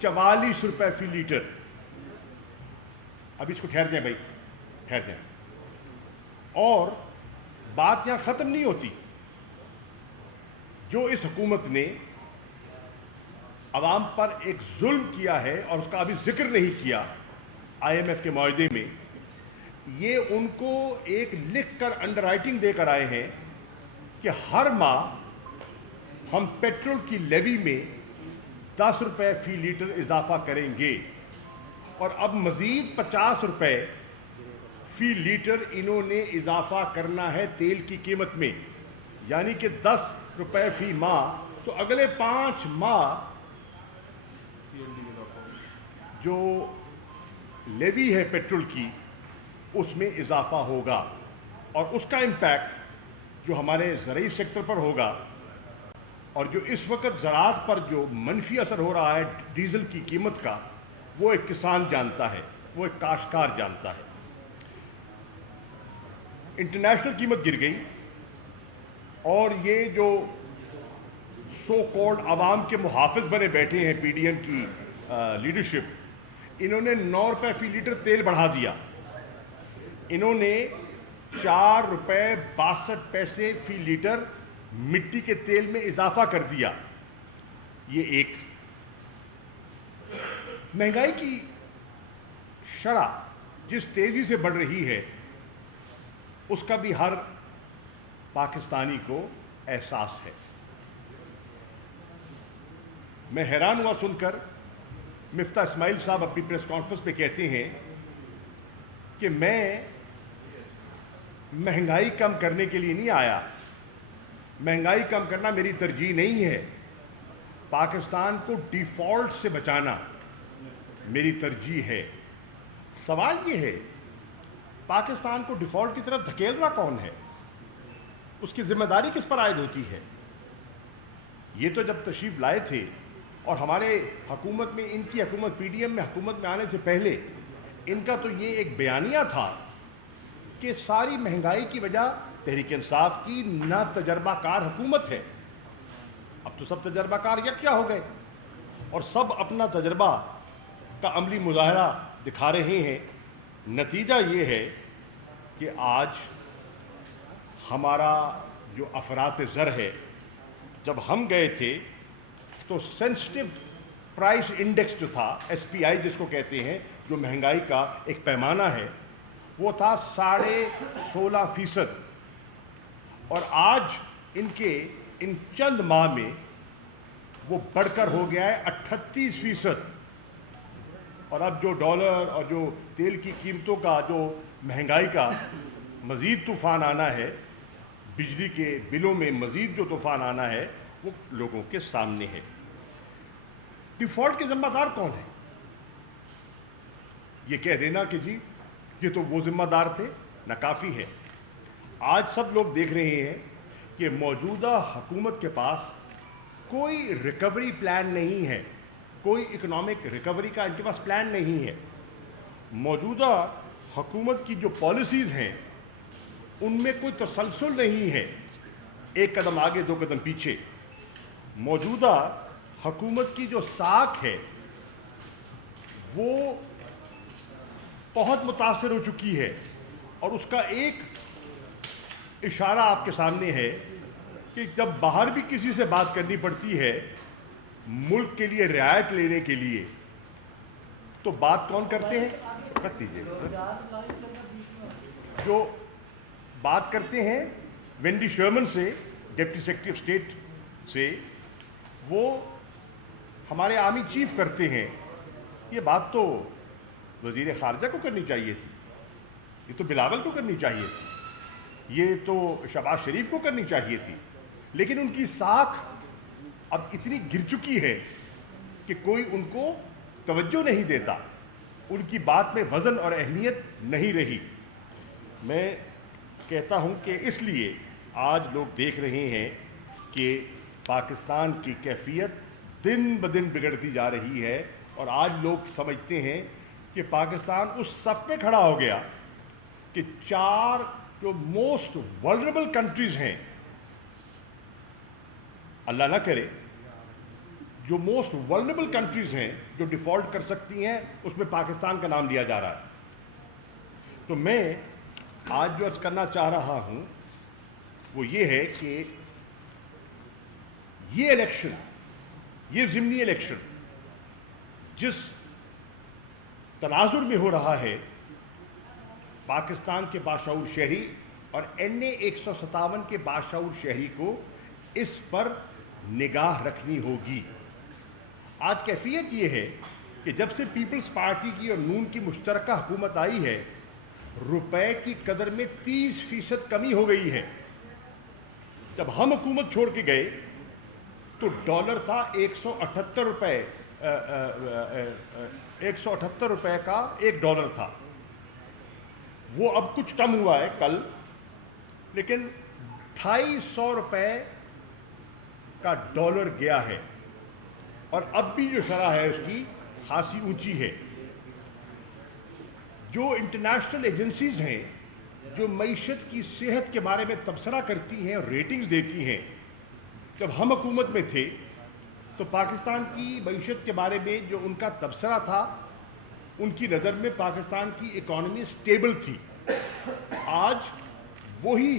44 रुपए फी लीटर। अब इसको ठहर जाए भाई, ठहर जाए। और बात यहां खत्म नहीं होती। जो इस हुकूमत ने अवाम पर एक जुल्म किया है और उसका अभी जिक्र नहीं किया IMF के मुआहदे में, ये उनको एक लिख कर अंडरराइटिंग देकर आए हैं कि हर माह हम पेट्रोल की लेवी में 10 रुपए फी लीटर इजाफा करेंगे और अब मजीद 50 रुपए फी लीटर इन्होंने इजाफा करना है तेल की कीमत में, यानी कि 10 रुपए फी माह। तो अगले 5 माह जो लेवी है पेट्रोल की उसमें इजाफा होगा और उसका इम्पैक्ट जो हमारे ज़राई सेक्टर पर होगा और जो इस वक्त ज़राअत पर जो मनफी असर हो रहा है डीजल की कीमत का, वो एक किसान जानता है, वो एक काश्तकार जानता है। इंटरनेशनल कीमत गिर गई और ये जो सो कॉल्ड अवाम के मुहाफिज बने बैठे हैं PDM की लीडरशिप, इन्होंने 9 रुपए फी लीटर तेल बढ़ा दिया। इन्होंने 4 रुपए 62 पैसे फी लीटर मिट्टी के तेल में इजाफा कर दिया। ये एक महंगाई की शरह जिस तेजी से बढ़ रही है उसका भी हर पाकिस्तानी को एहसास है। मैं हैरान हुआ सुनकर मिफ्ता इस्माइल साहब अपनी प्रेस कॉन्फ्रेंस में कहते हैं कि मैं महंगाई कम करने के लिए नहीं आया, महंगाई कम करना मेरी तरजीह नहीं है, पाकिस्तान को डिफॉल्ट से बचाना मेरी तरजीह है। सवाल ये है, पाकिस्तान को डिफॉल्ट की तरफ धकेल रहा कौन है? उसकी जिम्मेदारी किस पर आयद होती है? ये तो जब तशरीफ लाए थे और हमारे हुकूमत में, इनकी हुकूमत PDM में हुकूमत में आने से पहले इनका तो ये एक बयानिया था कि सारी महंगाई की वजह तहरीक इंसाफ की ना तजर्बाकार हुकूमत है। अब तो सब तजर्बाकार यकजा हो गए और सब अपना तजर्बा का अमली मुजाहरा दिखा रहे हैं। नतीजा ये है कि आज हमारा जो अफरात ज़र है, जब हम गए थे तो सेंसिटिव प्राइस इंडेक्स जो था, SPI जिसको कहते हैं, जो महंगाई का एक पैमाना है, वो था 16.5% और आज इनके इन चंद माह में वो बढ़कर हो गया है 38%। और अब जो डॉलर और जो तेल की कीमतों का जो महंगाई का मज़ीद तूफ़ान आना है, बिजली के बिलों में मज़ीद जो तूफ़ान आना है, वो लोगों के सामने है। डिफ़ॉल्ट के ज़िम्मेदार कौन है? ये कह देना कि जी ये तो वो ज़िम्मेदार थे, नाकाफ़ी है। आज सब लोग देख रहे हैं कि मौजूदा हुकूमत के पास कोई रिकवरी प्लान नहीं है, कोई इकोनॉमिक रिकवरी का इनके पास प्लान नहीं है। मौजूदा हुकूमत की जो पॉलिसीज़ हैं उनमें कोई तसलसल नहीं है, एक कदम आगे 2 कदम पीछे। मौजूदा हुकूमत की जो साख है वो बहुत मुतासर हो चुकी है और उसका एक इशारा आपके सामने है कि जब बाहर भी किसी से बात करनी पड़ती है मुल्क के लिए रियायत लेने के लिए, तो बात कौन करते हैं? रख दीजिए। जो बात करते हैं वेंडी शर्मन से, डिप्टी सेक्रेटरी ऑफ स्टेट से, वो हमारे आर्मी चीफ करते हैं। ये बात तो वजीर खारजा को करनी चाहिए थी, ये तो बिलावल को करनी चाहिए थी, ये तो शहबाज शरीफ को करनी चाहिए थी, लेकिन उनकी साख अब इतनी गिर चुकी है कि कोई उनको तवज्जो नहीं देता, उनकी बात में वज़न और अहमियत नहीं रही। मैं कहता हूं कि इसलिए आज लोग देख रहे हैं कि पाकिस्तान की कैफियत दिन ब दिन बिगड़ती जा रही है और आज लोग समझते हैं कि पाकिस्तान उस सफ में खड़ा हो गया कि 4 जो मोस्ट वल्नरेबल कंट्रीज हैं, अल्लाह ना करे جو موسٹ ولنریبل کنٹریز ہیں جو ڈیفالٹ کر سکتی ہیں اس میں پاکستان کا نام لیا جا رہا ہے. تو میں آج جو عرض کرنا چاہ رہا ہوں وہ یہ ہے کہ یہ الیکشن، یہ ضمنی الیکشن جس تناظر میں ہو رہا ہے، پاکستان کے باشعور شہری اور NA 157 کے باشعور شہری کو اس پر نگاہ رکھنی ہوگی. آج کیفیت یہ ہے کہ جب سے پیپلز پارٹی کی اور نون کی مشترکہ حکومت آئی ہے، روپے کی قدر میں 30% کمی ہو گئی ہے. جب ہم حکومت چھوڑ کے گئے تو ڈالر تھا 178 روپے، 178 روپے کا ایک ڈالر تھا. وہ اب کچھ کم ہوا ہے کل، لیکن 250 روپے کا ڈالر گیا ہے، اور اب بھی جو شرح ہے اس کی خاصی اونچی ہے. جو انٹرنیشنل ایجنسیز ہیں جو معیشت کی صحت کے بارے میں تبصرہ کرتی ہیں اور ریٹنگز دیتی ہیں، جب ہم حکومت میں تھے تو پاکستان کی معیشت کے بارے میں جو ان کا تبصرہ تھا، ان کی نظر میں پاکستان کی اکانومی سٹیبل تھی. آج وہی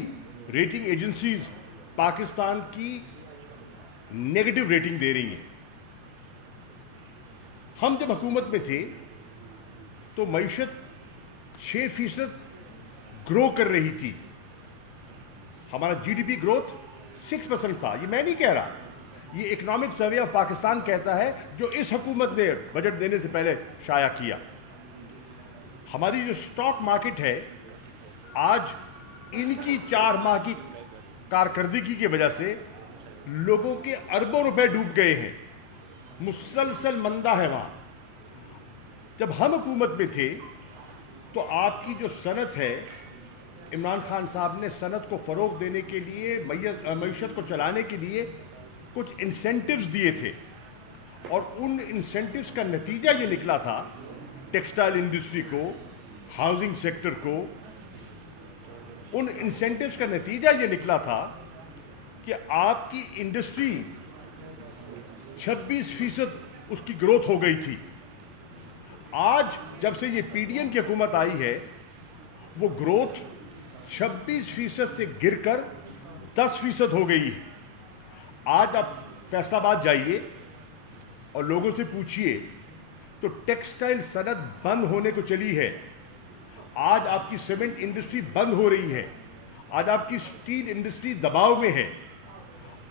ریٹنگ ایجنسیز پاکستان کی نیگیٹو ریٹنگ دے رہی ہیں. ہم جب حکومت میں تھے تو معیشت 6% گرو کر رہی تھی. ہمارا GDP گروتھ 6% تھا. یہ میں نہیں کہہ رہا، یہ اکنامک سروے آف پاکستان کہتا ہے، جو اس حکومت نے بجٹ دینے سے پہلے شائع کیا. ہماری جو سٹاک مارکیٹ ہے آج ان کی 4 ماہ کی کارکردگی کی وجہ سے لوگوں کے اربوں روپے ڈوب گئے ہیں. مسلسل مندہ ہے وہاں. جب ہم حکومت میں تھے تو آپ کی جو صنعت ہے، عمران خان صاحب نے صنعت کو فروغ دینے کے لیے، معیشت کو چلانے کے لیے کچھ انسینٹیوز دیے تھے، اور ان انسینٹیوز کا نتیجہ یہ نکلا تھا، ٹیکسٹائل انڈسٹری کو، ہاؤسنگ سیکٹر کو، ان انسینٹیوز کا نتیجہ یہ نکلا تھا کہ آپ کی انڈسٹری 26% اس کی گروتھ ہو گئی تھی. آج جب سے یہ PDM کی حکومت آئی ہے، وہ گروتھ 26% سے گر کر 10% ہو گئی ہے. آج آپ فیصل آباد جائیے اور لوگوں سے پوچھئے تو ٹیکسٹائل صنعت بند ہونے کو چلی ہے. آج آپ کی سیمنٹ انڈسٹری بند ہو رہی ہے. آج آپ کی سٹیل انڈسٹری دباؤ میں ہے.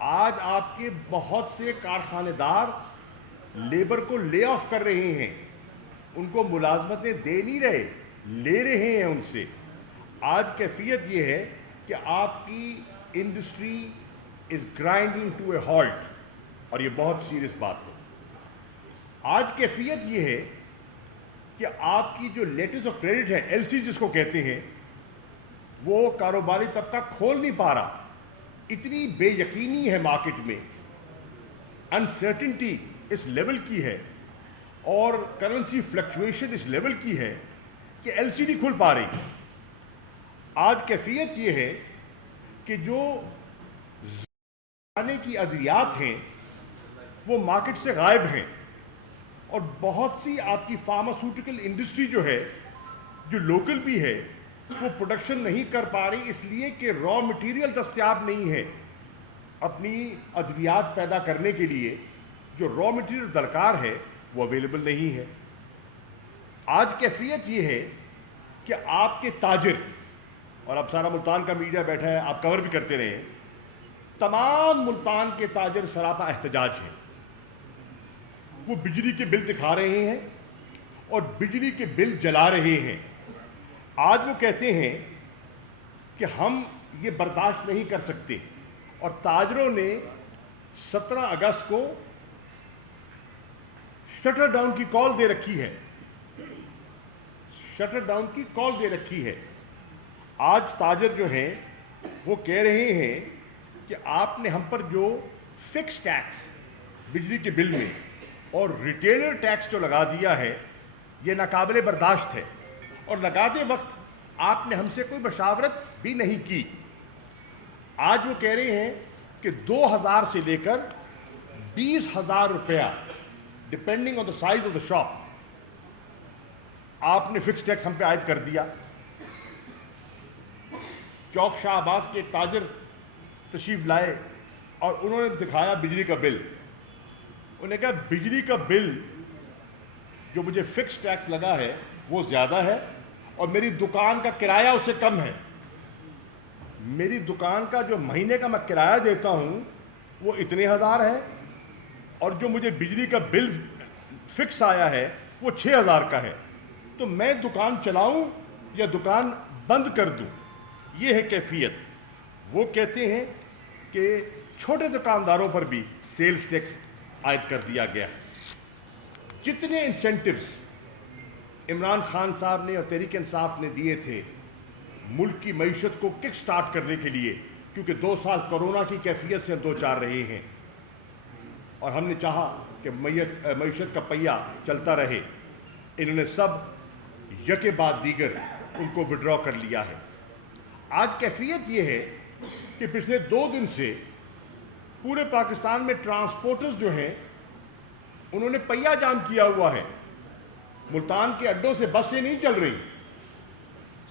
آج آپ کے بہت سے کارخانے دار لیبر کو لے آف کر رہے ہیں، ان کو ملازمتیں دے نہیں رہے، لے رہے ہیں ان سے. آج کیفیت یہ ہے کہ آپ کی industry is grinding to a halt, اور یہ بہت سیریس بات ہے. آج کیفیت یہ ہے کہ آپ کی جو لیٹرز آف کریڈٹ ہے، LC جس کو کہتے ہیں، وہ کاروباری طبقہ کھول نہیں پا رہا. اتنی بے یقینی ہے مارکیٹ میں، انسرٹنٹی اس لیول کی ہے، اور کرنسی فلکچویشن اس لیول کی ہے کہ LC نہیں کھل پا رہی. آج کیفیت یہ ہے کہ جو زمانے کی ادویات ہیں وہ مارکیٹ سے غائب ہیں، اور بہت سی آپ کی فارماسیوٹیکل انڈسٹری جو ہے، جو لوکل بھی ہے، وہ پروڈکشن نہیں کر پا رہی، اس لیے کہ را مٹیریل دستیاب نہیں ہے. اپنی ادویات پیدا کرنے کے لیے جو را مٹیریل درکار ہے وہ اویلیبل نہیں ہے. آج کیفیت یہ ہے کہ آپ کے تاجر، اور اب سارا ملتان کا میڈیا بیٹھا ہے، آپ کور بھی کرتے رہے ہیں، تمام ملتان کے تاجر سراپا احتجاج ہیں. وہ بجلی کے بل دکھا رہے ہیں اور بجلی کے بل جلا رہے ہیں. آج وہ کہتے ہیں کہ ہم یہ برداشت نہیں کر سکتے، اور تاجروں نے 17 اگست کو شٹر ڈاؤن کی کال دے رکھی ہے. شٹر ڈاؤن کی کال دے رکھی ہے. آج تاجر جو ہیں وہ کہہ رہے ہیں کہ آپ نے ہم پر جو فکس ٹیکس بجلی کے بل میں اور ریٹیلر ٹیکس جو لگا دیا ہے، یہ ناقابل برداشت ہے، اور لگاتے وقت آپ نے ہم سے کوئی مشاورت بھی نہیں کی. آج وہ کہہ رہے ہیں کہ 2000 سے لے کر 20,000 रुपया depending on the size of the shop आपने फिक्स टैक्स हम पे आयद कर दिया। चौक शाह अब्बास के एक ताजर तशरीफ लाए और उन्होंने दिखाया बिजली का बिल। उन्होंने कहा बिजली का बिल जो मुझे फिक्स टैक्स लगा है वो ज़्यादा है और मेरी दुकान का किराया उससे कम है। मेरी दुकान का जो महीने का मैं किराया देता हूँ वो इतने हज़ार है और जो मुझे बिजली का बिल फिक्स आया है वो 6,000 का है। तो मैं दुकान चलाऊं या दुकान बंद कर दूं, ये है कैफियत। वो कहते हैं कि छोटे दुकानदारों पर भी सेल्स टैक्स आयद कर दिया गया। जितने इंसेंटिव्स इमरान खान साहब ने और तहरीक इंसाफ ने दिए थे मुल्क की मईशत को किक स्टार्ट करने के लिए, क्योंकि 2 साल कोरोना की कैफियत से दो चार रहे हैं और हमने चाहा कि मईशत का पहिया चलता रहे, इन्होंने सब यके बाद दीगर उनको विड्रॉ कर लिया है। आज कैफियत ये है कि पिछले 2 दिन से पूरे पाकिस्तान में ट्रांसपोर्टर्स जो हैं उन्होंने पहिया जाम किया हुआ है। मुल्तान के अड्डों से बसें नहीं चल रही।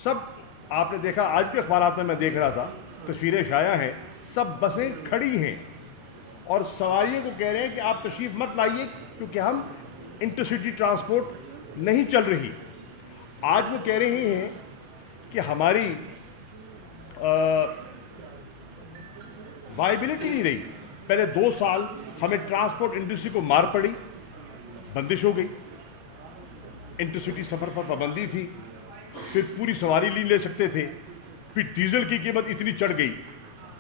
सब आपने देखा, आज भी अखबारात में मैं देख रहा था, तस्वीरें शाया हैं, सब बसें खड़ी हैं और सवारियों को कह रहे हैं कि आप तशरीफ मत लाइए क्योंकि हम इंटरसिटी ट्रांसपोर्ट नहीं चल रही। आज वो कह रहे हैं कि हमारी वायबिलिटी नहीं रही। पहले 2 साल हमें ट्रांसपोर्ट इंडस्ट्री को मार पड़ी, बंदिश हो गई, इंटरसिटी सफर पर पाबंदी थी, फिर पूरी सवारी नहीं ले सकते थे, फिर डीजल की कीमत इतनी चढ़ गई,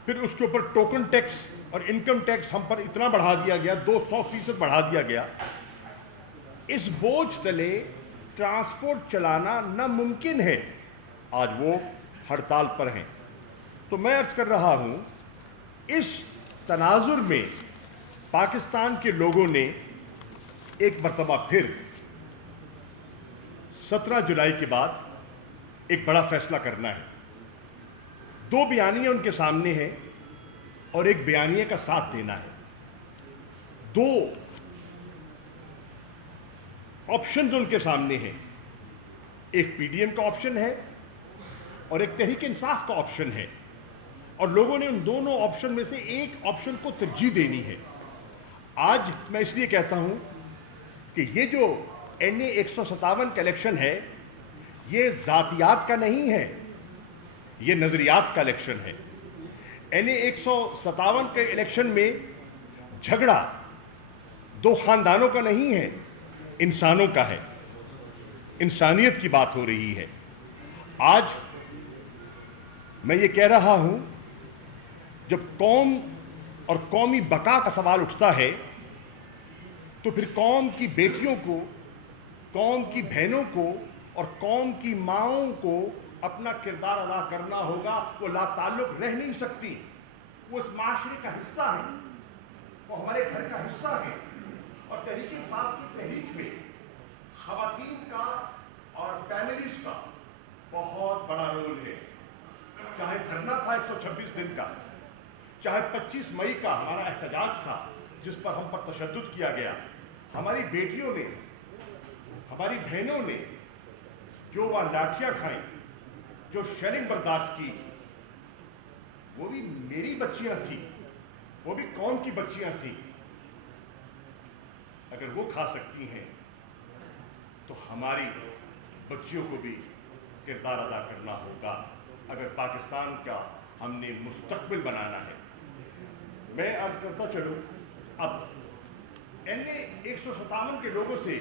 फिर उसके ऊपर टोकन टैक्स और इनकम टैक्स हम पर इतना बढ़ा दिया गया, 200% बढ़ा दिया गया। इस बोझ तले ट्रांसपोर्ट चलाना नामुमकिन है। आज वो हड़ताल पर हैं। तो मैं अर्ज कर रहा हूं, इस तनाजुर में पाकिस्तान के लोगों ने एक मरतबा फिर 17 जुलाई के बाद एक बड़ा फैसला करना है। 2 बयानियां उनके सामने हैं और एक बयानिए का साथ देना है। 2 ऑप्शन उनके सामने हैं, एक पीडीएम का ऑप्शन है और एक तहरीक इंसाफ का ऑप्शन है, और लोगों ने उन दोनों ऑप्शन में से एक ऑप्शन को तरजीह देनी है। आज मैं इसलिए कहता हूं कि ये जो NA 157 का इलेक्शन है ये जातियात का नहीं है, ये नजरियात का इलेक्शन है। NA 157 के इलेक्शन में झगड़ा 2 खानदानों का नहीं है, इंसानों का है, इंसानियत की बात हो रही है। आज मैं ये कह रहा हूं, जब कौम और कौमी बका का सवाल उठता है तो फिर कौम की बेटियों को, कौम की बहनों को और कौम की माओं को अपना किरदार अदा करना होगा। वो लाताल्लुक रह नहीं सकती, वो इस माशरे का हिस्सा है, वो हमारे घर का हिस्सा है। और तहरीक इंसाफ की तहरीक में खवातीन का और फैमिलीज का बहुत बड़ा रोल है। चाहे धरना था 126 दिन का, चाहे 25 मई का हमारा एहतजाज था जिस पर हम पर तशद्दुद किया गया, हमारी बेटियों ने, हमारी बहनों ने जो वहां लाठियां खाई, जो शेलिंग बर्दाश्त की, वो भी मेरी बच्चियां थी, वो भी कौम की बच्चियां थी। अगर वो खा सकती हैं तो हमारी बच्चियों को भी किरदार अदा करना होगा अगर पाकिस्तान का हमने मुस्तकबिल बनाना है। मैं अर्ज करता चलूं, अब NA 157 के लोगों से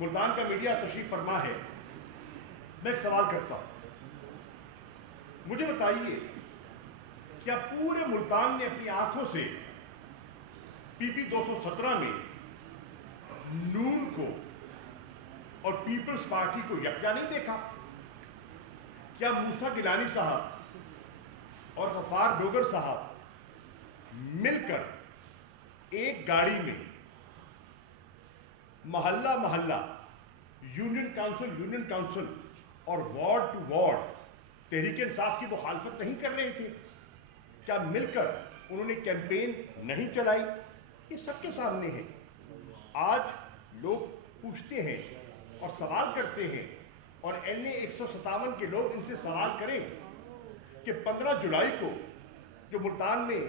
मुल्तान का मीडिया तशरीफ फरमा है। मैं एक सवाल करता हूं, मुझे बताइए क्या पूरे मुल्तान ने अपनी आंखों से PP 217 में नून को और पीपल्स पार्टी को यकजा नहीं देखा? क्या मूसा गिलानी साहब और गफार डोगर साहब मिलकर एक गाड़ी में मोहल्ला मोहल्ला, यूनियन काउंसिल और ward to ward Tehreek Insaf की मुखालफत नहीं कर रहे थे? क्या मिलकर उन्होंने कैंपेन नहीं चलाई? یہ سب کے سامنے ہے. آج لوگ پوچھتے ہیں اور سوال کرتے ہیں اور NA 157 کے لوگ ان سے سوال کریں کہ 15 جولائی کو جو ملتان میں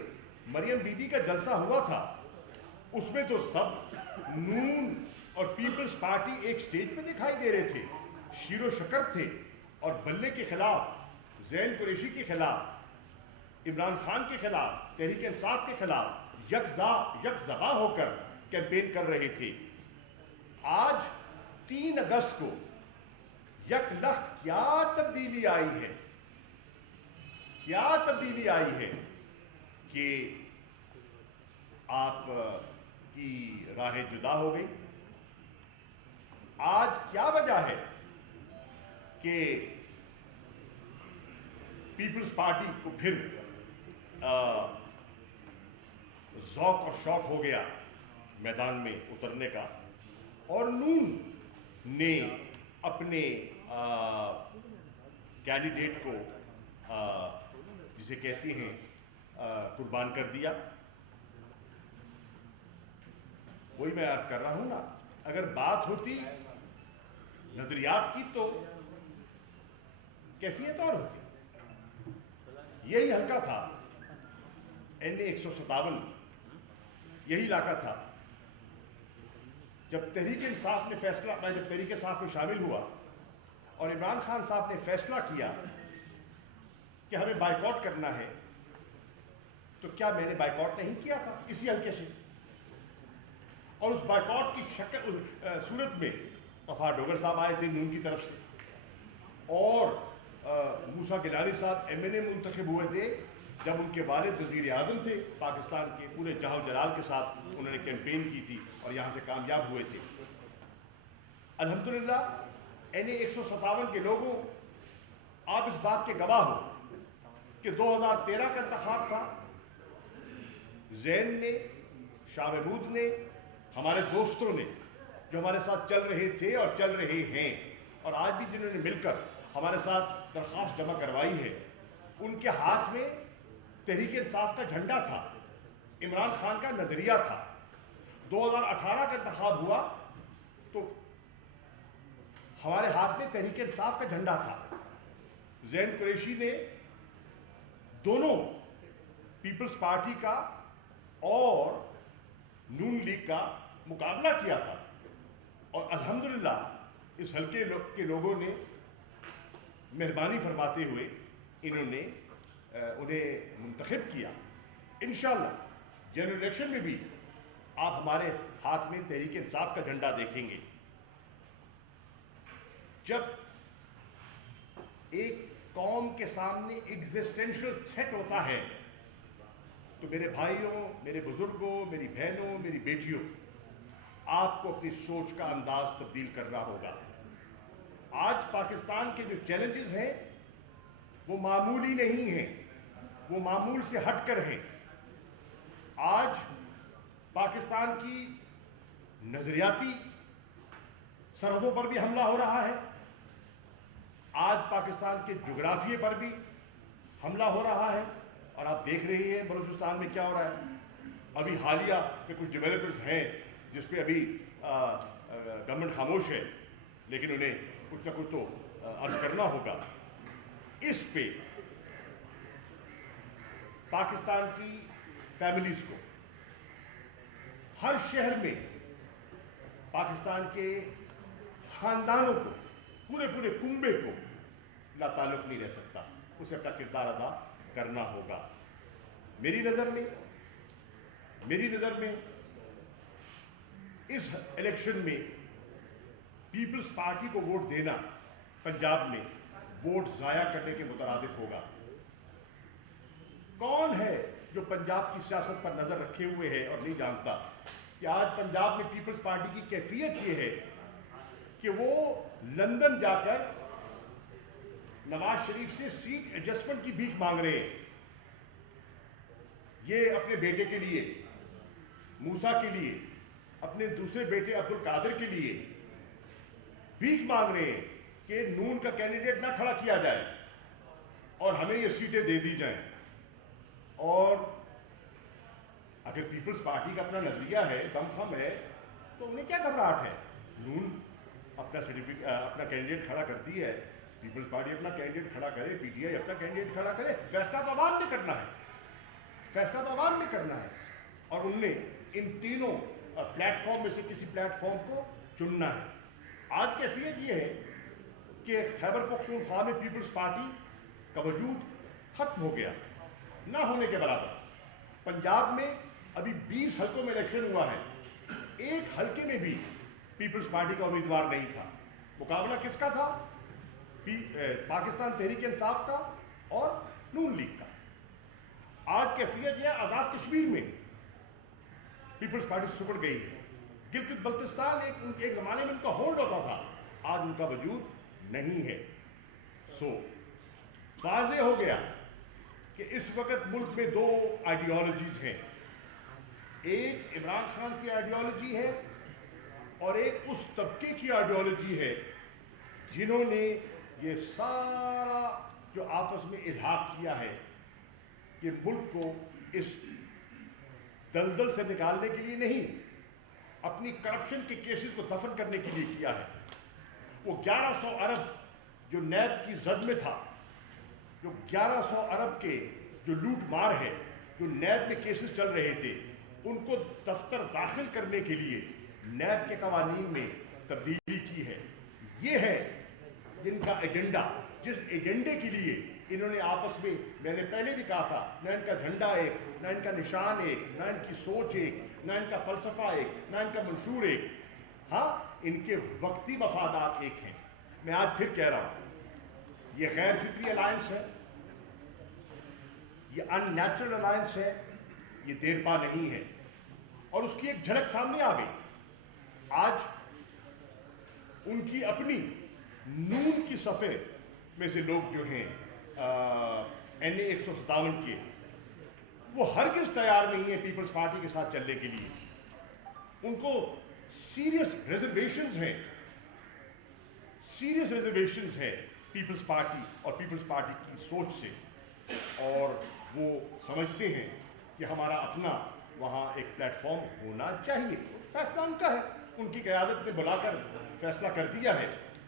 مریم بی بی کا جلسہ ہوا تھا اس میں تو سب نون اور پیپلز پارٹی ایک سٹیج پہ دکھائی دے رہے تھے, شیر و شکر تھے, اور بلے کے خلاف, زین قریشی کے خلاف, عمران خان کے خلاف, تحریک انصاف کے خلاف یک زباں ہو کر کیمپین کر رہے تھے. آج 3 اگست کو یک لخت کیا تبدیلی آئی ہے, کیا تبدیلی آئی ہے کہ آپ کی راہیں جدا ہو گئی. آج کیا وجہ ہے کہ پیپلز پارٹی کو پھر ذوق اور شوق ہو گیا میدان میں اترنے کا, اور نون نے اپنے کینڈیڈیٹ کو جسے کہتے ہیں قربان کر دیا. وہی میں عرض کر رہا ہوں نا, اگر بات ہوتی نظریات کی تو کیفیت اور ہوتی. یہی حلقہ تھا NA 157, یہی علاقہ تھا جب تحریک انصاف نے فیصلہ, میں جب تحریک انصاف میں شامل ہوا اور عمران خان صاحب نے فیصلہ کیا کہ ہمیں بائیکاٹ کرنا ہے, تو کیا میں نے بائیکاٹ نہیں کیا تھا اسی حلقے سے؟ اور اس بائیکاٹ کی صورت میں غفار ڈوگر صاحب آئے تھے نون کی طرف سے, اور موسیٰ گیلانی صاحب MNA منتخب ہوئے تھے جب ان کے والد وزیر اعظم تھے پاکستان کے. پورے جاہ و جلال کے ساتھ انہوں نے کیمپین کی تھی اور یہاں سے کامیاب ہوئے تھے. الحمدللہ NA 157 کے لوگوں, آپ اس بات کے گواہ ہو کہ 2013 کا انتخاب تھا, زین نے, شاہ محمود نے, ہمارے دوستوں نے جو ہمارے ساتھ چل رہے تھے اور چل رہے ہیں, اور آج بھی جنہوں نے مل کر ہمارے ساتھ درخواست جمع کروائی ہے, ان کے ہاتھ میں تحریک انصاف کا جھنڈا تھا, عمران خان کا نظریہ تھا. 2018 کا انتخاب ہوا تو ہمارے ہاتھ میں تحریک انصاف کا جھنڈا تھا. زین قریشی نے دونوں پیپلز پارٹی کا اور نون لیگ کا مقابلہ کیا تھا, اور الحمدللہ اس حلقے کے لوگوں نے مہربانی فرماتے ہوئے انہیں منتخب کیا. انشاءاللہ جنرل الیکشن میں بھی آپ ہمارے ہاتھ میں تحریک انصاف کا جھنڈا دیکھیں گے. جب ایک قوم کے سامنے ایگزسٹینشل تھریٹ ہوتا ہے تو میرے بھائیوں, میرے بزرگوں, میری بہنوں, میری بیٹیوں, آپ کو اپنی سوچ کا انداز تبدیل کرنا ہوگا. آج پاکستان کے جو چیلنجز ہیں وہ معمولی نہیں ہیں, وہ معمول سے ہٹ کر ہیں. آج پاکستان کی نظریاتی سرحدوں پر بھی حملہ ہو رہا ہے, آج پاکستان کے جغرافیے پر بھی حملہ ہو رہا ہے, اور آپ دیکھ رہے ہیں بلوچستان میں کیا ہو رہا ہے. ابھی حالیہ کے کچھ ڈیولپمنٹس ہیں جس پہ ابھی گورنمنٹ خاموش ہے, لیکن انہیں کچھ نہ کچھ تو عرض کرنا ہوگا. اس پہ پاکستان کی فیملیز کو, ہر شہر میں پاکستان کے خاندانوں کو, پورے کنبے کو لا تعلق نہیں رہ سکتا, اسے اپنا کردار ادا کرنا ہوگا. میری نظر میں اس الیکشن میں پیپلز پارٹی کو ووٹ دینا پنجاب میں ووٹ ضائع کرنے کے مترادف ہوگا. کون ہے جو پنجاب کی سیاست پر نظر رکھے ہوئے ہے اور نہیں جانتا کہ آج پنجاب میں پیپلز پارٹی کی کیفیت یہ ہے کہ وہ لندن جا کر نواز شریف سے سیٹ ایڈجسٹمنٹ کی بھیک مانگ رہے ہیں. یہ اپنے بیٹے کے لیے, موسیٰ کے لیے, اپنے دوسرے بیٹے عبد القادر کے لیے بھیک مانگ رہے ہیں کہ نون کا کینڈیڈیٹ نہ کھڑا کیا جائے اور ہمیں یہ سیٹیں دے دی جائیں. اور اگر پیپلز پارٹی کا اپنا نظریہ ہے، دم خم ہے، تو انہیں کیا گھبراہٹ ہے؟ نون اپنا کینڈیڈیٹ کھڑا کرتی ہے، پیپلز پارٹی اپنا کینڈیڈیٹ کھڑا کرے، پی ٹی آئی اپنا کینڈیڈیٹ کھڑا کرے، فیصلہ تو عوام نے کرنا ہے، فیصلہ تو عوام نے کرنا ہے، اور ان نے ان تینوں پلیٹ فارم میں سے کسی پلیٹ فارم کو چننا ہے۔ آج کیفیت یہ ہے کہ خیبر پختونخوا میں پیپلز پارٹی کا وجود ختم ہو گیا، نہ ہونے کے برابر۔ پنجاب میں ابھی 20 حلقوں میں الیکشن ہوا ہے، ایک حلقے میں بھی پیپلز پارٹی کا امیدوار نہیں تھا۔ مقابلہ کس کا تھا؟ پاکستان تحریک انصاف کا اور نون لیگ کا۔ آج کیفیت یہ آزاد کشمیر میں پیپلز پارٹی سکڑ گئی ہے۔ گلگت بلتستان ایک زمانے میں ان کا ہولڈ ہوتا تھا، آج ان کا وجود نہیں ہے۔ سو واضح ہو گیا کہ اس وقت ملک میں دو آئیڈیالوجیز ہیں، ایک عمران خان کی آئیڈیالوجی ہے اور ایک اس طبقے کی آئیڈیالوجی ہے جنہوں نے یہ سارا جو آپس میں الحاق کیا ہے کہ ملک کو اس دلدل سے نکالنے کے لیے نہیں، اپنی کرپشن کے کیسز کو دفن کرنے کے لیے کیا ہے۔ وہ 1100 ارب جو نیب کی زد میں تھا، جو 1100 ارب کے جو لوٹ مار ہے، جو نیب میں کیسز چل رہے تھے، ان کو دفتر داخل کرنے کے لیے نیب کے قوانین میں تبدیلی کی ہے۔ یہ ہے ان کا ایجنڈا، جس ایجنڈے کے لیے انہوں نے آپس میں نے پہلے بھی کہا تھا، نہ ان کا جھنڈا ایک، نہ ان کا نشان ایک، نہ ان کی سوچ ایک، نہ ان کا فلسفہ ایک، نہ ان کا منشور ایک، ہاں ان کے وقتی مفادات ایک ہیں۔ میں آج پھر کہہ رہا ہوں، یہ غیر فطری الائنس ہے، یہ ان نیچرل الائنس ہے، یہ دیر پا نہیں ہے، اور اس کی ایک جھلک سامنے آ گئی۔ آج ان کی اپنی نون کی صفحے میں سے لوگ جو ہیں این اے 157 کے، وہ ہرگز تیار نہیں ہے پیپلز پارٹی کے ساتھ چلنے کے لیے۔ ان کو سیریس ریزرویشنز ہیں پیپلز پارٹی اور پیپلز پارٹی کی سوچ سے، اور وہ سمجھتے ہیں کہ ہمارا اپنا وہاں ایک پلیٹ فارم ہونا چاہیے۔ فیصلہ ان کا ہے، ان کی قیادت نے بلا کر فیصلہ کر دیا ہے،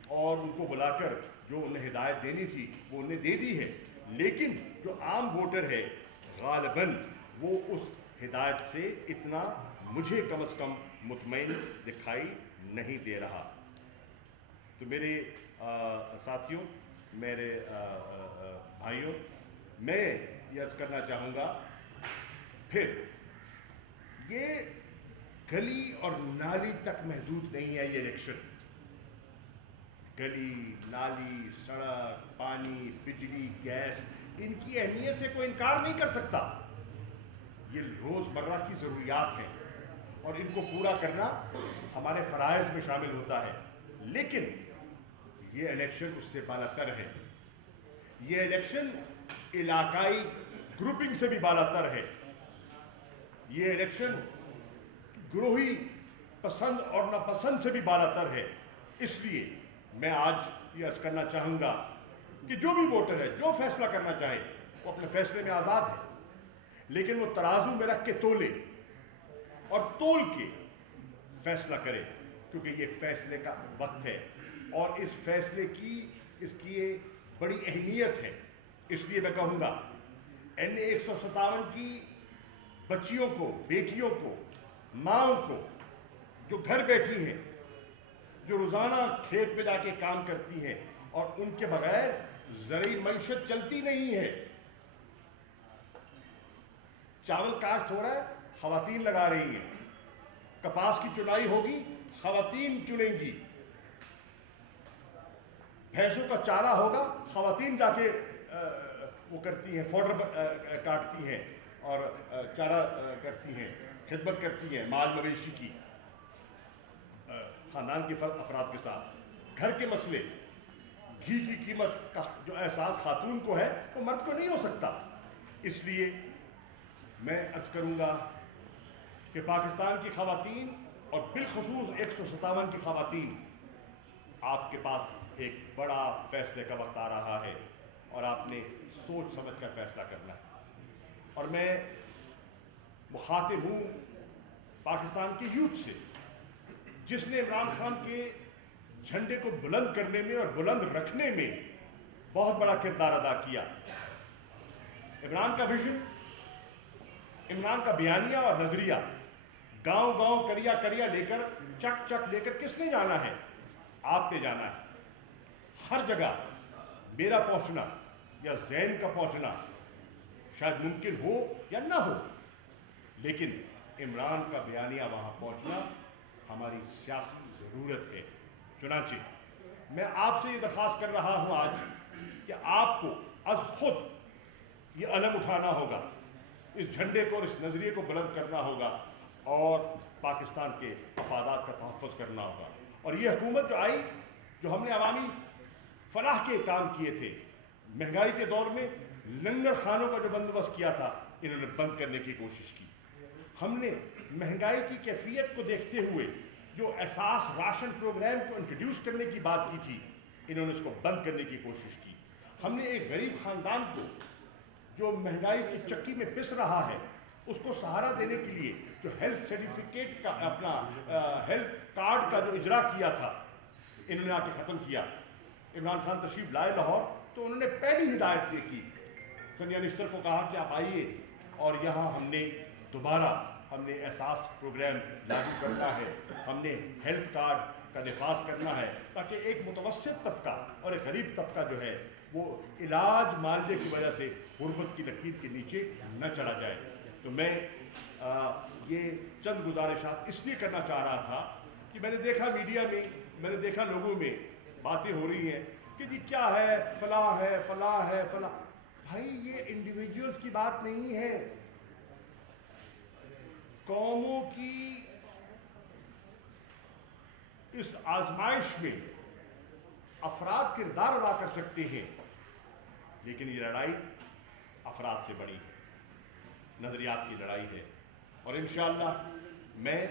اور ان کو بلا کر جو انہیں ہدایت دینی تھی وہ انہیں دے دی ہے، لیکن جو عام ووٹر ہے غالباً وہ اس ہدایت سے اتنا مجھے کم از کم مطمئن دکھائی نہیں دے رہا۔ تو میرے ساتھیوں، میرے بھائیوں، میں یہ عرض کرنا چاہوں گا، پھر یہ گلی اور نالی تک محدود نہیں ہے۔ یہ الیکشن گلی، نالی، سڑک، پانی، بجلی، گیس، ان کی اہمیت سے کوئی انکار نہیں کر سکتا۔ یہ روزمرہ کی ضروریات ہیں اور ان کو پورا کرنا ہمارے فرائض میں شامل ہوتا ہے، لیکن یہ الیکشن اس سے بالاتر ہے۔ یہ الیکشن علاقائی گروپنگ سے بھی بالاتر ہے۔ یہ الیکشن گروہی پسند اور ناپسند سے بھی بالاتر ہے۔ اس لیے میں آج یہ عرض کرنا چاہوں گا کہ جو بھی ووٹر ہے، جو فیصلہ کرنا چاہے، وہ اپنے فیصلے میں آزاد ہے، لیکن وہ ترازو میں رکھ کے تولے اور تول کے فیصلہ کرے، کیونکہ یہ فیصلے کا وقت ہے اور اس فیصلے کی یہ بڑی اہمیت ہے۔ اس لیے میں کہوں گا این اے 157 کی بچیوں کو، بیٹیوں کو، ماؤں کو جو گھر بیٹھی ہیں، جو روزانہ کھیت میں جا کے کام کرتی ہیں اور ان کے بغیر زرعی معیشت چلتی نہیں ہے۔ چاول کاشت ہو رہا ہے، خواتین لگا رہی ہیں، کپاس کی چنائی ہوگی، خواتین چنیں گی، بھینسوں کا چارہ ہوگا، خواتین جا کے وہ کرتی ہیں، فوڈر کاٹتی ہیں اور چارہ کرتی ہیں، خدمت کرتی ہیں مال مویشی کی خاندان کے افراد کے ساتھ۔ گھر کے مسئلے، گھی کی قیمت کا جو احساس خاتون کو ہے وہ مرد کو نہیں ہو سکتا۔ اس لیے میں عرض کروں گا کہ پاکستان کی خواتین اور بالخصوص 157 کی خواتین، آپ کے پاس ایک بڑا فیصلے کا وقت آ رہا ہے اور آپ نے سوچ سمجھ کر فیصلہ کرنا ہے۔ اور میں मुखातिब हूँ पाकिस्तान की यूथ से, जिसने इमरान खान के झंडे को बुलंद करने में और बुलंद रखने में बहुत बड़ा किरदार अदा किया। इमरान का विजन, इमरान का बयानिया और नजरिया, गांव गांव करिया करिया लेकर, चक चक लेकर किसने जाना है? आपने जाना है। हर जगह मेरा पहुंचना या जैन का पहुंचना शायद मुमकिन हो या ना हो, लेकिन इमरान का बयानिया वहां पहुंचना हमारी सियासी जरूरत है। चुनांचे मैं आपसे ये दरख्वास्त कर रहा हूं आज कि आपको अज खुद ये अलम उठाना होगा, इस झंडे को और इस नजरिए को बुलंद करना होगा और पाकिस्तान के मफादात का तहफ़्फ़ुज़ करना होगा। और ये हुकूमत जो आई, जो हमने अवामी फलाह के काम किए थे, महंगाई के दौर में लंगर खानों का जो बंदोबस्त किया था, इन्होंने बंद करने की कोशिश की। हमने महंगाई की कैफियत को देखते हुए जो एहसास राशन प्रोग्राम को इंट्रोड्यूस करने की बात की थी, इन्होंने उसको बंद करने की कोशिश की। हमने एक गरीब खानदान को जो महंगाई की चक्की में पिस रहा है, उसको सहारा देने के लिए जो हेल्थ सर्टिफिकेट का अपना हेल्थ कार्ड का जो इजरा किया था, इन्होंने आके ख़त्म किया। इमरान खान तशरीफ लाए लाहौर तो उन्होंने पहली हिदायत ये की, सनिया निश्तर को कहा कि आप आइए और यहाँ दोबारा हमने एहसास प्रोग्राम लागू करना है, हमने हेल्थ कार्ड का निफाज करना है, ताकि एक मुतवस्सित तबका और एक गरीब तबका जो है वो इलाज मालजे की वजह से गुर्बत की लकीर के नीचे न चला जाए। तो मैं ये चंद गुजारिशात इसलिए करना चाह रहा था कि मैंने देखा मीडिया में, मैंने देखा लोगों में बातें हो रही हैं कि जी क्या है, फलां है, फलां है, फलां। भाई ये इंडिविजुअल्स की बात नहीं है, कौमों की इस आजमाइश में अफराद किरदार अदा कर सकते हैं, लेकिन ये लड़ाई अफराद से बड़ी है, नजरियात की लड़ाई है। और इंशाअल्लाह मैं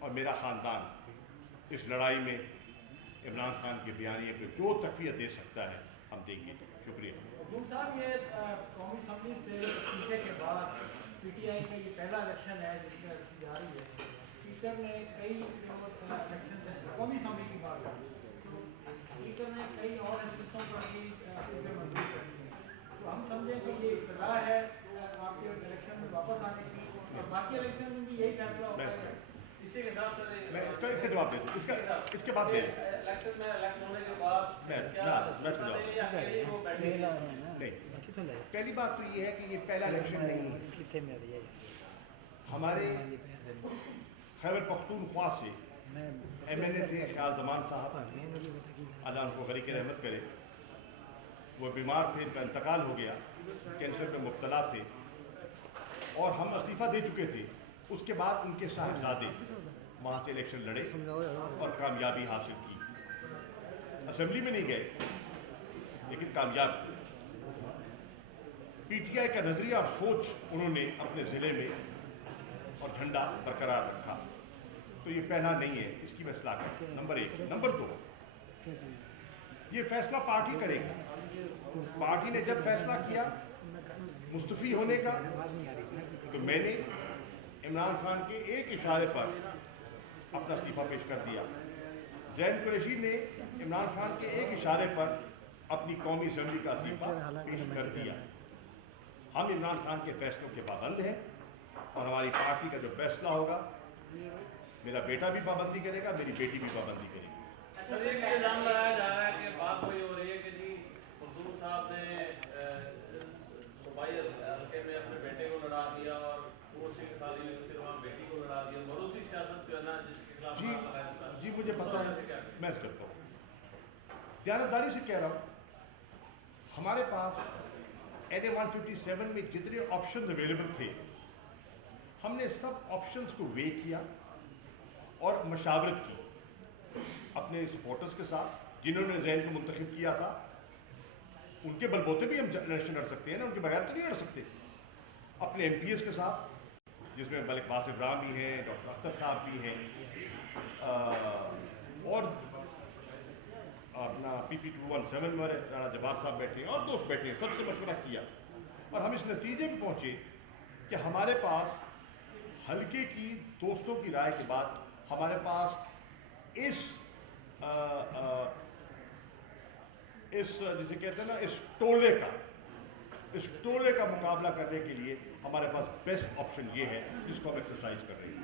और मेरा खानदान इस लड़ाई में इमरान खान के बयानिए को जो तकवीत दे सकता है हम देंगे। शुक्रिया। हुजूर साहब, ये कौमी असम्बली से इस्तीफे के बाद पीटीआई का ये पहला इलेक्शन है जिसमें जा रही है। स्पीकर ने कई इलेक्शन कौमी असम्बली की बात की, तो स्पीकर ने कई और एजेंसियों पर भी सीटें मंजूर कर दी हैं। तो हम समझें कि ये इब्तदा है आपके इलेक्शन में वापस आने की, और बाकी इलेक्शन में भी यही फैसला होता है। इसी के साथ मैं इसका जवाब देता हूँ। इसके बाद इलेक्शन में इलेक्ट होने के बाद पहली बात तो ये है कि ये पहला इलेक्शन नहीं है। हमारे खैबर पख्तूनख्वा से MLA थे ख्याल जमान साहब, अल्लाह उनको गरीक रहमत करे, वो बीमार थे, इनका इंतकाल हो गया, कैंसर में मुब्तला थे और हम इस्तीफ़ा दे चुके थे। उसके बाद उनके साहिबजादे वहाँ से इलेक्शन लड़े और कामयाबी हासिल की। असेंबली में नहीं गए लेकिन कामयाब थे। PTI का नजरिया और सोच उन्होंने अपने ज़िले में और झंडा बरकरार रखा। तो ये पहला नहीं है, इसकी मैं इस्लाह करता हूं। नंबर 1। नंबर 2, ये फैसला पार्टी करेगी। पार्टी ने जब फैसला किया मुस्तफ़ी होने का, तो मैंने इमरान खान के एक इशारे पर अपना इस्तीफा पेश कर दिया। जैन कुरैशी ने इमरान खान के एक इशारे पर अपनी कौमी असम्बली का इस्तीफा पेश कर दिया। हम इमरान खान के फैसलों के पाबंद हैं और हमारी पार्टी का जो फैसला होगा, मेरा बेटा भी पाबंदी करेगा, मेरी बेटी भी पाबंदी करेगी। अच्छा, ये इल्जाम लगाया जा रहा है कि बात वही हो रही है कि जी हुजूर साहब ने सूबाई हल्के में अपने बेटे को लड़ा दिया और कुर्सी के खाली में फिर वहाँ बेटी को लड़ा दिया, भरोसी सियासत जो है ना जिसके खिलाफ जी मुझे पता है, मैं करता हूँ, दयानतदारी से कह रहा हूँ। हमारे पास NA 157 में जितने ऑप्शंस अवेलेबल थे, हमने सब ऑप्शंस को वे किया और मशावरत की अपने सपोर्टर्स के साथ जिन्होंने जैन को मुंतखब किया था। उनके बलबोते भी हम इलेक्शन लड़ सकते हैं ना, उनके बगैर तो नहीं लड़ सकते। अपने MPs के साथ, जिसमें मलिक वासिफ राम भी हैं, डॉक्टर अख्तर साहब भी हैं, और अपना PP 217 में राणा जवाब साहब बैठे हैं और दोस्त बैठे हैं, सबसे मशवरा किया और हम इस नतीजे पर पहुँचे कि हमारे पास हल्के की दोस्तों की राय के बाद हमारे पास इस जिसे कहते हैं ना इस टोले का मुकाबला करने के लिए हमारे पास बेस्ट ऑप्शन ये है जिसको हम एक्सरसाइज कर रहे हैं।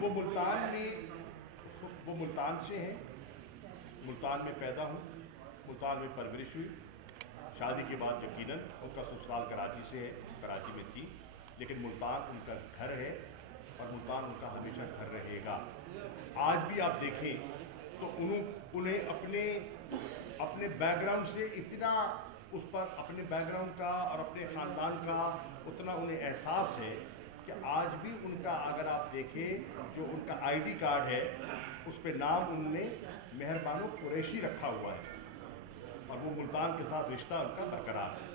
वो मुल्तान से हैं, मुल्तान में पैदा हूँ, मुल्तान में परवरिश हुई, शादी के बाद यकीनन उनका ससुराल कराची से है, कराची में थी, लेकिन मुल्तान उनका घर है और मुल्तान उनका हमेशा घर रहेगा। आज भी आप देखें तो उन्हें अपने बैकग्राउंड से इतना उस पर अपने बैकग्राउंड का और अपने ख़ानदान का उतना उन्हें एहसास है कि आज भी उनका अगर आप देखें जो उनका आईडी कार्ड है उस पे नाम उनने मेहरबानो कुरैशी रखा हुआ है और वो मुल्तान के साथ रिश्ता उनका बरकरार है।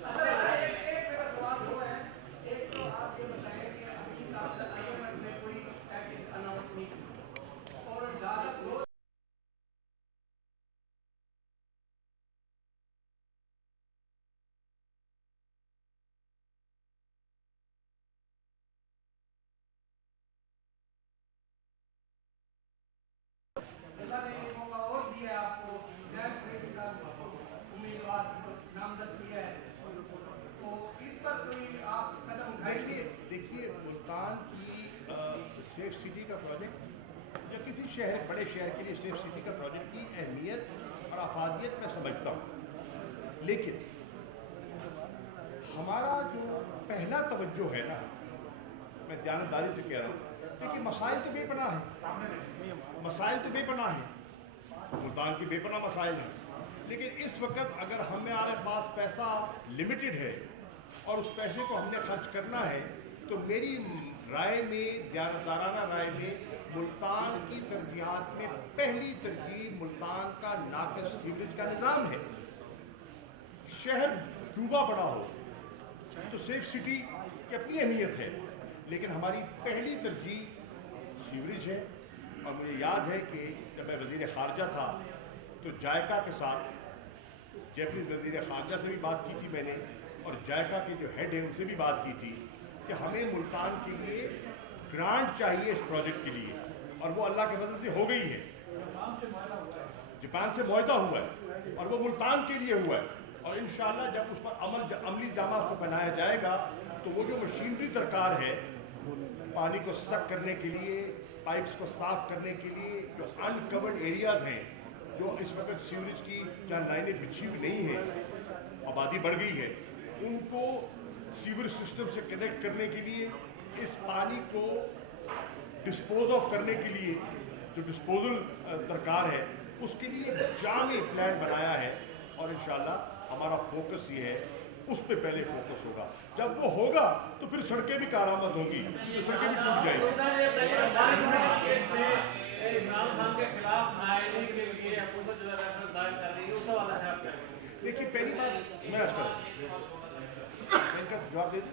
देखिए मुल्तान की सेफ सिटी का प्रोजेक्ट या किसी बड़े शहर के लिए सेफ सिटी का प्रोजेक्ट की अहमियत और अफादियत मैं समझता हूँ, लेकिन हमारा जो पहला तवज्जो है ना, मैं ध्यानदारी से कह रहा हूँ, देखिए मसाइल तो बेपनाह हैं, मुल्तान की बेपनाह मसाइल हैं, लेकिन इस वक्त अगर हमारे पास पैसा लिमिटेड है और उस पैसे को हमने खर्च करना है तो मेरी राय में, ध्यानदाराना राय में, मुल्तान की तरजीहात में पहली तरजीह मुल्तान का नाक़िस सीवरेज का निज़ाम है। शहर डूबा पड़ा हो तो सेफ सिटी की अपनी अहमियत है, लेकिन हमारी पहली तरजीह सीवरेज है। और मुझे याद है कि जब मैं वज़ीर ख़ारजा था तो जायका के साथ जैपनीज़ वज़ीर ख़ारजा से भी बात की थी मैंने, और जायका के जो हेड है उनसे भी बात की थी कि हमें मुल्तान के लिए ग्रांट चाहिए इस प्रोजेक्ट के लिए, और वो अल्लाह के फजल से हो गई है। जापान से मुआहदा हुआ है और वो मुल्तान के लिए हुआ है, और इंशाअल्लाह जब उस पर अमली जामा उसको पहनाया जाएगा तो वो जो मशीनरी दरकार है पानी को सक करने के लिए, पाइप्स को साफ करने के लिए, जो अनकवर्ड एरियाज हैं जो इस वक्त सीवरेज की जहाँ लाइनें बिछी हुई नहीं है, आबादी बढ़ गई है, उनको सीवर सिस्टम से कनेक्ट करने के लिए, इस पानी को डिस्पोज ऑफ करने के लिए जो डिस्पोजल दरकार है उसके लिए जामी प्लान बनाया है, और इंशाअल्लाह हमारा फोकस ये है, उस पे पहले फोकस होगा। जब वो होगा तो फिर सड़कें भी कारामद होंगी, तो सड़कें भी टूट जाएंगी। देखिए पहली बात मैं इनका जवाब दे दूं।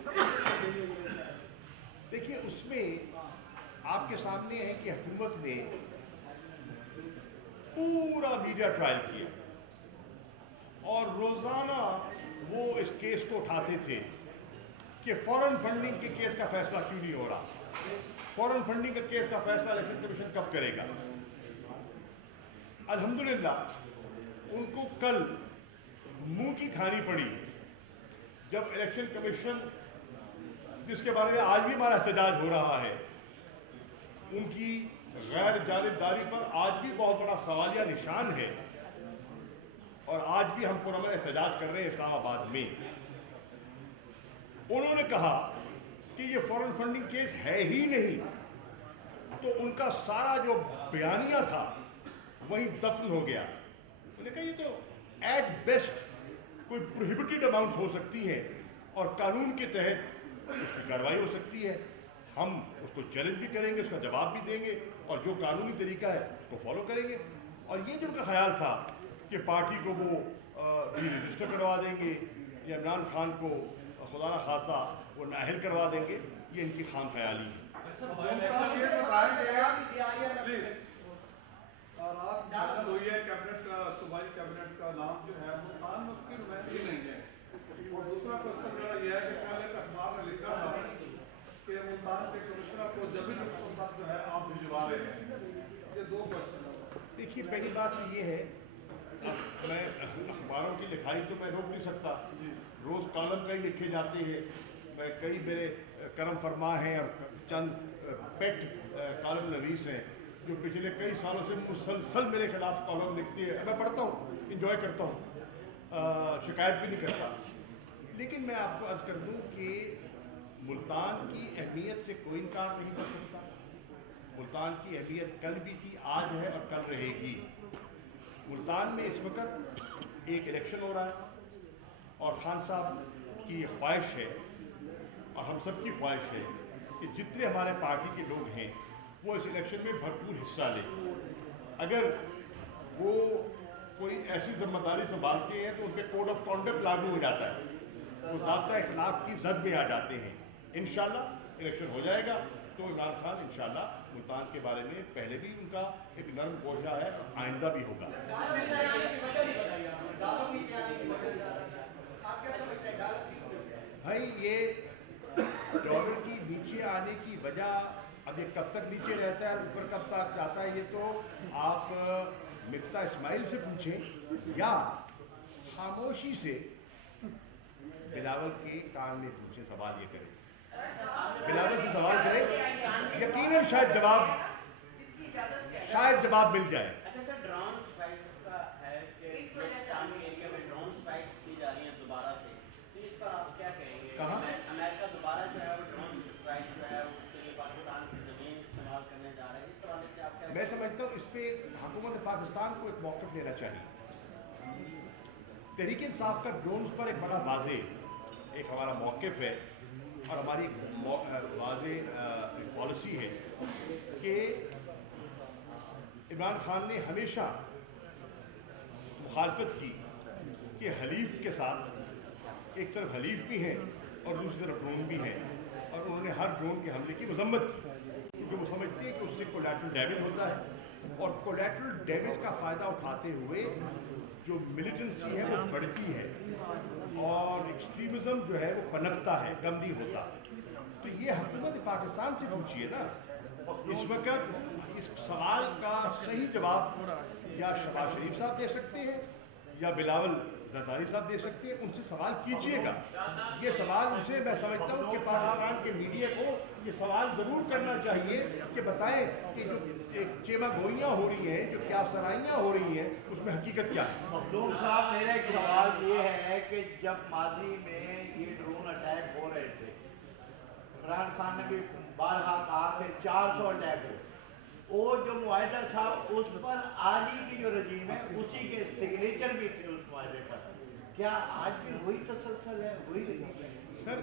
देखिए उसमें आपके सामने है कि हुकूमत ने पूरा मीडिया ट्रायल किया और रोजाना वो इस केस को उठाते थे कि फॉरेन फंडिंग के केस का फैसला क्यों नहीं हो रहा, फॉरेन फंडिंग का केस का फैसला इलेक्शन कमीशन कब करेगा। अल्हम्दुलिल्लाह उनको कल मुंह की खानी पड़ी जब इलेक्शन कमीशन, जिसके बारे में आज भी हमारा एहतजाज हो रहा है, उनकी गैर जानिबदारी पर आज भी बहुत बड़ा सवालिया निशान है, और आज भी हम पुरअमन एहतजाज कर रहे हैं इस्लामाबाद में। उन्होंने कहा कि ये फॉरेन फंडिंग केस है ही नहीं, तो उनका सारा जो बयानिया था वही दफन हो गया। उन्होंने कहा ये तो एट बेस्ट कोई प्रोहिबिटेड अमाउंट हो सकती है और कानून के तहत उसकी कार्रवाई हो सकती है, हम उसको चैलेंज भी करेंगे, उसका जवाब भी देंगे, और जो कानूनी तरीका है उसको फॉलो करेंगे। और ये जो उनका ख्याल था कि पार्टी को वो रजिस्टर करवा देंगे या इमरान खान को खुदा न खास्ता वो नाअहल करवा देंगे, ये इनकी खाम ख्याली है। اور آپ فائنل ہوئی ہے کیبنٹ کا، صوبائی کیبنٹ کا نام جو ہے ملتان میں اس کی نمائندگی نہیں ہے. اور دوسرا کوشچن میرا یہ ہے کہ کل ایک اخبار میں لکھا تھا کہ ملتان کے کمشنر کو جبری رخصت تک جو ہے آپ بھجوا رہے ہیں. یہ دو کوشچن ہیں. دیکھیے پہلی بات تو یہ ہے، میں اخباروں کی لکھائی تو میں روک نہیں سکتا، روز کالم کئی لکھے جاتے ہیں، میں کئی میرے کرم فرما ہیں اور چند پیٹ کالم نویس ہیں جو پچھلے کئی سالوں سے مسلسل میرے خلاف کالم لکھتی ہے. میں پڑھتا ہوں، انجوائے کرتا ہوں، شکایت بھی نہیں کرتا. لیکن میں آپ کو عرض کر دوں کہ ملتان کی اہمیت سے کوئی انکار نہیں کر سکتا. ملتان کی اہمیت کل بھی تھی، آج ہے اور کل رہے گی. ملتان میں اس وقت ایک الیکشن ہو رہا ہے اور خان صاحب کی یہ خواہش ہے اور ہم سب کی خواہش ہے کہ جتنے ہمارے پارٹی کے لوگ ہیں وہ اس الیکشن میں بھرپور حصہ لیں. اگر وہ کوئی ایسی ذمہ داری سنبھالتے ہیں تو ان پہ کوڈ آف کانڈکٹ لاگو ہو جاتا ہے، وہ ضابطہ اخلاق کی زد میں آ جاتے ہیں. انشاءاللہ الیکشن ہو جائے گا تو عمران خان انشاءاللہ ملتان کے بارے میں پہلے بھی ان کا ایک نرم گوشہ ہے، آئندہ بھی ہوگا. بھائی یہ ڈالر کی نیچے آنے کی وجہ، اب یہ کب تک نیچے رہتا ہے اوپر کب تک جاتا ہے، یہ تو آپ مفتاح اسماعیل سے پوچھیں یا خاموشی سے بلاول کے کان میں پوچھیں. سوال یہ کریں، بلاول سے سوال کریں، یقیناً شاید جواب مل جائے. اچھا سر، ڈرون اسٹرائکس کا ہے کہ پاکستانی ایریا میں ڈرون اسٹرائکس کی جا رہی ہیں دوبارہ سے، تو اس پر آپ کیا کہیں گے؟ کہاں امریکہ دوبارہ جو ہے وہ ڈرون اسٹرائک جو ہے اس کے لیے پاکستان کی زمین استعمال کرنے جا رہے ہیں، اس حوالے سے آپ کیا؟ میں سمجھتا ہوں اس پہ حکومت پاکستان کو ایک موقف لینا چاہیے. تحریک انصاف کا ڈرونز پر ایک بڑا واضح ایک ہمارا موقف ہے اور ہماری واضح پالیسی ہے کہ عمران خان نے ہمیشہ مخالفت کی کہ حلیف کے ساتھ ایک طرف حلیف بھی ہیں اور دوسری طرف ڈرون بھی ہیں، اور انہوں نے ہر ڈرون کے حملے کی مذمت کی کیونکہ وہ سمجھتے ہیں کہ اس سے کولیٹرل ڈیمیج ہوتا ہے اور کولیٹرل ڈیمیج کا فائدہ اٹھاتے ہوئے جو ملیٹنسی ہے وہ بڑھتی ہے اور ایکسٹریمزم جو ہے وہ پنپتا ہے، کم نہیں ہوتا. تو یہ حکومت پاکستان سے پوچھیے نا. اس وقت اس سوال کا صحیح جواب یا شہباز شریف صاحب دے سکتے ہیں یا بلاول زرداری صاحب دے سکتے ہیں، ان سے سوال کیجئے گا. یہ سوال ان سے میں سمجھتا ہوں کہ پاکستان کے میڈیا کو یہ سوال ضرور کرنا چاہیے کہ بتائیں کہ جو چیما گوئیاں ہو رہی ہیں، جو کیا سرائیاں ہو رہی ہیں، اس میں حقیقت کیا ہے. مخدوم صاحب، میرا ایک سوال یہ ہے کہ جب ماضی میں یہ ڈرون اٹیک ہو رہے تھے، عمران خان نے بھی بارہا کہا کہ 400 اٹیک ہو، وہ جو معاہدہ تھا اس پر آج ہی کی جو رجیم ہے اسی کے سگنیچر بھی تھے اس معاہدے پر. کیا آج بھی وہی تسلسل ہے، وہی رجیم ہے؟ سر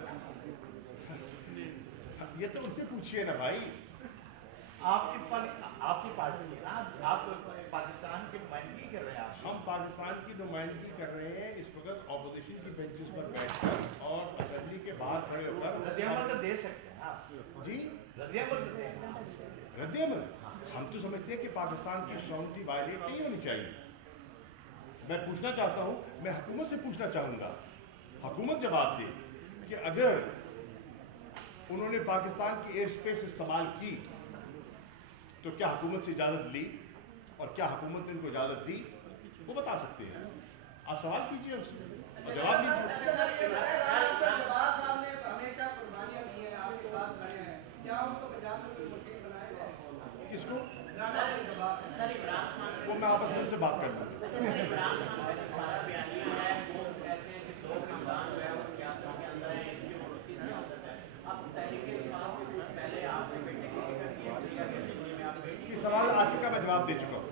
یہ تو ان سے پوچھئے نا بھائی. آپ کی پارٹی ہے نا، آپ پاکستان کی نمائندگی کر رہے ہیں. ہم پاکستان کی نمائندگی کر رہے ہیں اس وقت اپوزیشن کی بینچز پر بیٹھ کر اور اسمبلی کے باہر کھڑے ہو کر. رد عمل تو دے سکتے ہیں آپ. جی رد عمل تو دے سکتے ہیں. رد عمل ہم تو سمجھتے ہیں کہ پاکستان کی سوورنٹی وائلیٹ نہیں ہونی چاہیے. میں پوچھنا چاہتا ہوں، میں حکومت سے پوچھنا چاہوں گا، حکومت جواب دے کہ اگر انہوں نے پاکستان کی ایئر سپیس استعمال کی تو کیا حکومت سے اجازت لی اور کیا حکومت نے ان کو اجازت دی، وہ بتا سکتے ہیں. آپ سوال کیجئے اس سے اور جواب دیجیے. کس کو؟ وہ میں آپس میں ان سے بات کر سکتا یہ سوال آج کا میں جواب دے چکا ہوں.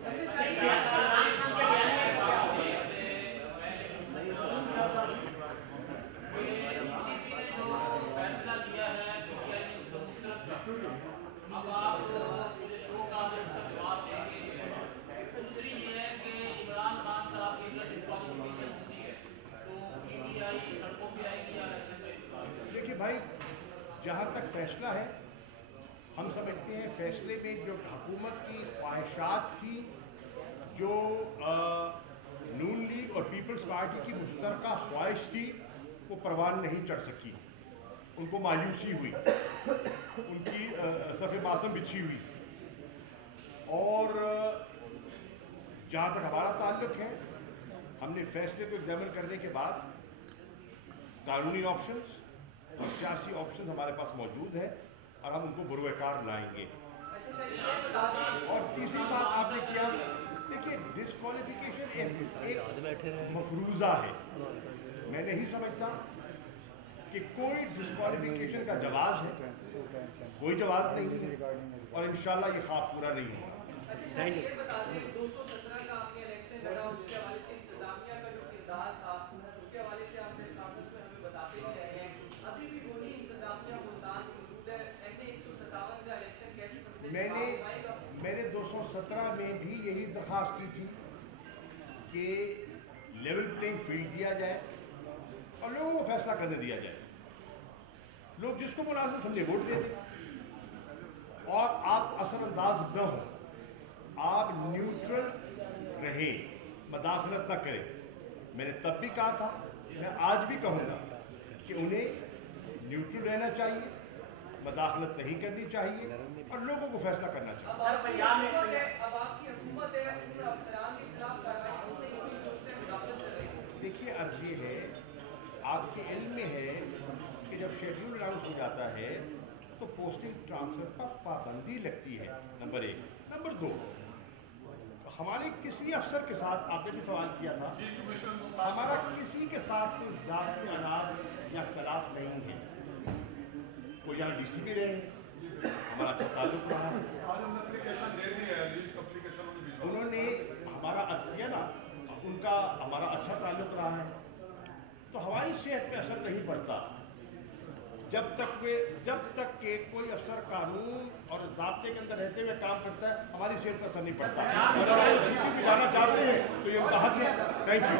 دیکھیے بھائی، جہاں تک فیصلہ ہے ہم سمجھتے ہیں فیصلے میں جو حکومت کی خواہشات تھی जो नून लीग और पीपल्स पार्टी की मुश्तरका ख्वाहिश थी वो परवान नहीं चढ़ सकी, उनको मायूसी हुई, उनकी सफ़े मातम बिछी हुई। और जहाँ तक हमारा ताल्लुक है, हमने फैसले को एग्जामिन करने के बाद कानूनी ऑप्शंस और सियासी ऑप्शंस हमारे पास मौजूद है और हम उनको बुरवकार लाएंगे। और तीसरी बात आपने किया, देखिए डिस्क्वालिफिकेशन एक मफरूज़ा है। मैं नहीं समझता कि कोई डिस्क्वालिफिकेशन का जवाज़ है, कोई जवाज़ नहीं है और इंशाल्लाह ये ख्वाब पूरा नहीं होगा। अच्छा ये बता दें 217 का आपने इलेक्शन लड़ा, उसके हवाले से इंतजामिया का जो किरदार था उसके हवाले से आपने कागज में हमें बताते ही रहे हैं, अभी भी वही इंतजामिया मुल्तान मौजूद है। एमए 157 का इलेक्शन कैसे समझते हैं? मैंने 217 में भी यही दरख्वास्त की थी कि लेवल प्लेइंग फील्ड दिया जाए और लोगों को फैसला करने दिया जाए। लोग जिसको मुनासिब समझे वोट दे दें और आप असरअंदाज न हो, आप न्यूट्रल रहें, मदाखलत न करें। मैंने तब भी कहा था, मैं आज भी कहूँगा कि उन्हें न्यूट्रल रहना चाहिए, मदाखलत नहीं करनी चाहिए और लोगों को फैसला करना चाहिए। अब आपकी हुकूमत है, उन अफसरान के खिलाफ कार्रवाई होती है जो उससे मुदाखलत कर रही है। देखिए अर्ज ये है, आपके इल्म में है कि जब शेड्यूल अनाउंस हो जाता है तो पोस्टिंग ट्रांसफर पर पाबंदी लगती है, नंबर 1। नंबर 2, हमारे किसी अफसर के साथ, आपने भी सवाल किया था, हमारा किसी के साथ कोई ज़ाती अनाज या इख्तलाफ नहीं है। कोई यहाँ DC भी रहे, हमारा अच्छा ताल्लुक रहा है, उन्होंने हमारा अर्ज किया ना, उनका हमारा अच्छा ताल्लुक रहा है, तो हमारी सेहत पे असर नहीं पड़ता। जब तक के कोई अफसर कानून और ज़ाब्ते के अंदर रहते हुए काम करता है, हमारी सेहत पर असर नहीं पड़ता। अगर आप GP भी जाना चाहते हैं तो ये कहा, थैंक यू।